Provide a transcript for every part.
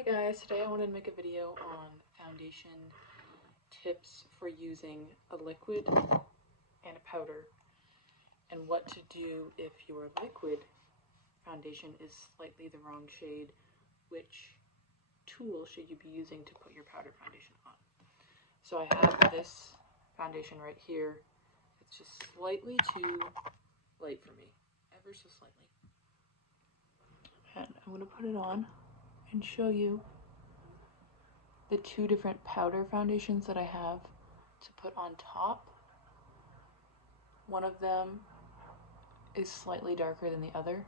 Hi guys, today I wanted to make a video on foundation tips for using a liquid and a powder, and what to do if your liquid foundation is slightly the wrong shade. Which tool should you be using to put your powder foundation on? So I have this foundation right here. It's just slightly too light for me, ever so slightly. And I'm going to put it on and show you the two different powder foundations that I have to put on top. One of them is slightly darker than the other.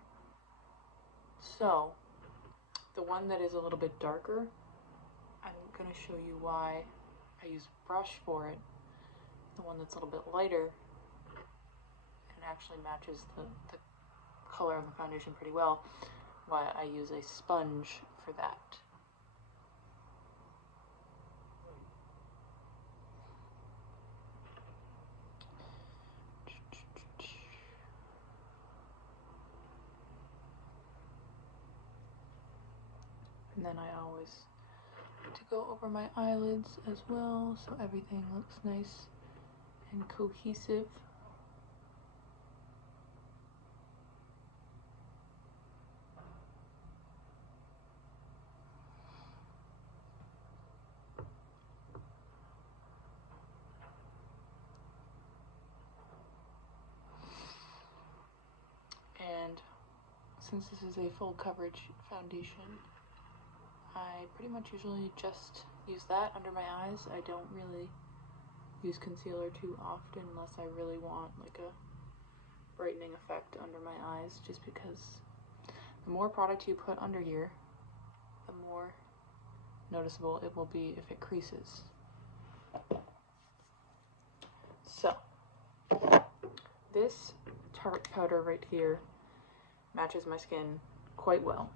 So the one that is a little bit darker, I'm going to show you why I use a brush for it. The one that's a little bit lighter and actually matches the color of the foundation pretty well, why I use a sponge for that. And then I always like to go over my eyelids as well, so everything looks nice and cohesive. And since this is a full coverage foundation, I pretty much usually just use that under my eyes. I don't really use concealer too often unless I really want like a brightening effect under my eyes, just because the more product you put under here, the more noticeable it will be if it creases. So this Tarte powder right here matches my skin quite well.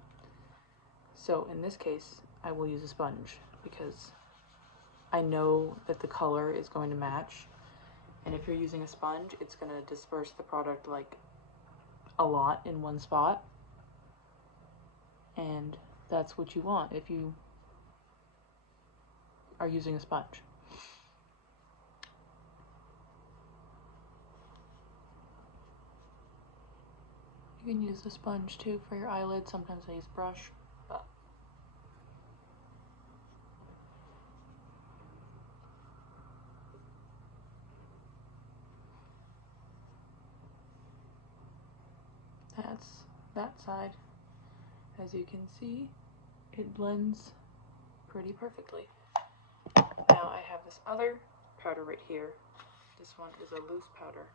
So in this case, I will use a sponge because I know that the color is going to match. And if you're using a sponge, it's going to disperse the product like a lot in one spot. And that's what you want if you are using a sponge. You can use the sponge too for your eyelids. Sometimes I use brush, but that's that side. As you can see, it blends pretty perfectly. Now I have this other powder right here. This one is a loose powder.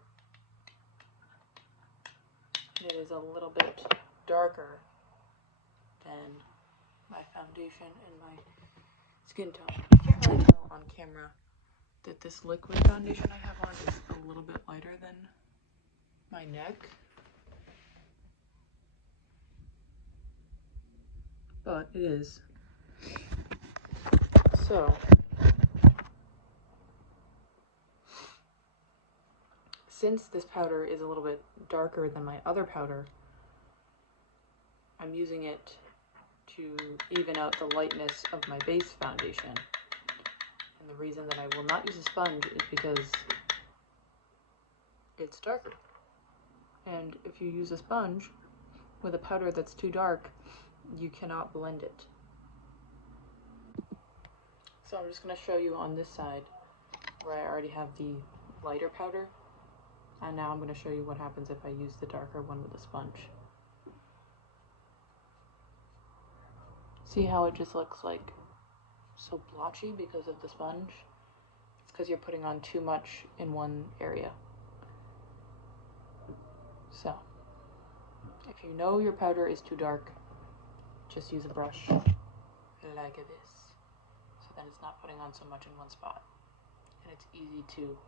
It is a little bit darker than my foundation and my skin tone. I can't really tell on camera that this liquid foundation I have on is a little bit lighter than my neck, but it is. So since this powder is a little bit darker than my other powder, I'm using it to even out the lightness of my base foundation. And the reason that I will not use a sponge is because it's darker. And if you use a sponge with a powder that's too dark, you cannot blend it. So I'm just going to show you on this side where I already have the lighter powder. And now I'm going to show you what happens if I use the darker one with a sponge. See how it just looks like so blotchy because of the sponge? It's because you're putting on too much in one area. So, if you know your powder is too dark, just use a brush like this. So then it's not putting on so much in one spot. And it's easy to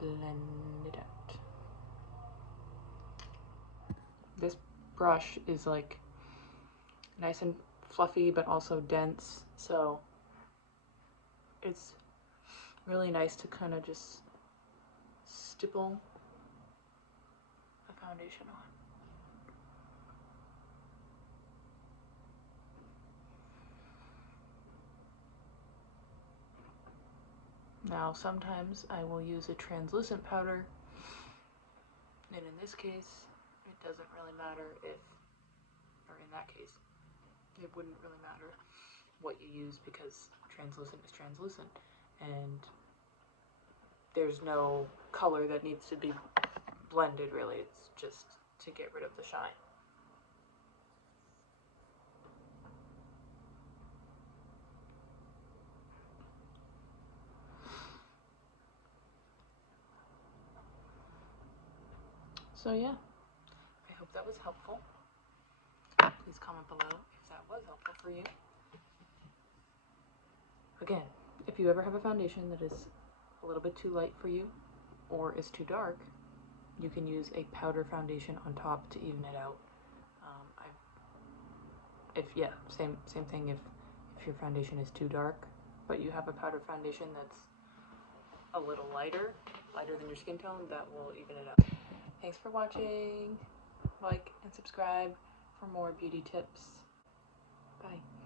blend it out. This brush is like nice and fluffy but also dense, so it's really nice to kind of just stipple the foundation on. Now sometimes I will use a translucent powder, and in this case it doesn't really matter if, or in that case, it wouldn't really matter what you use because translucent is translucent and there's no color that needs to be blended really, it's just to get rid of the shine. So yeah, I hope that was helpful. Please comment below if that was helpful for you. Again, if you ever have a foundation that is a little bit too light for you or is too dark, you can use a powder foundation on top to even it out. Same thing if your foundation is too dark, but you have a powder foundation that's a little lighter than your skin tone, that will even it out. Thanks for watching. Like and subscribe for more beauty tips. Bye.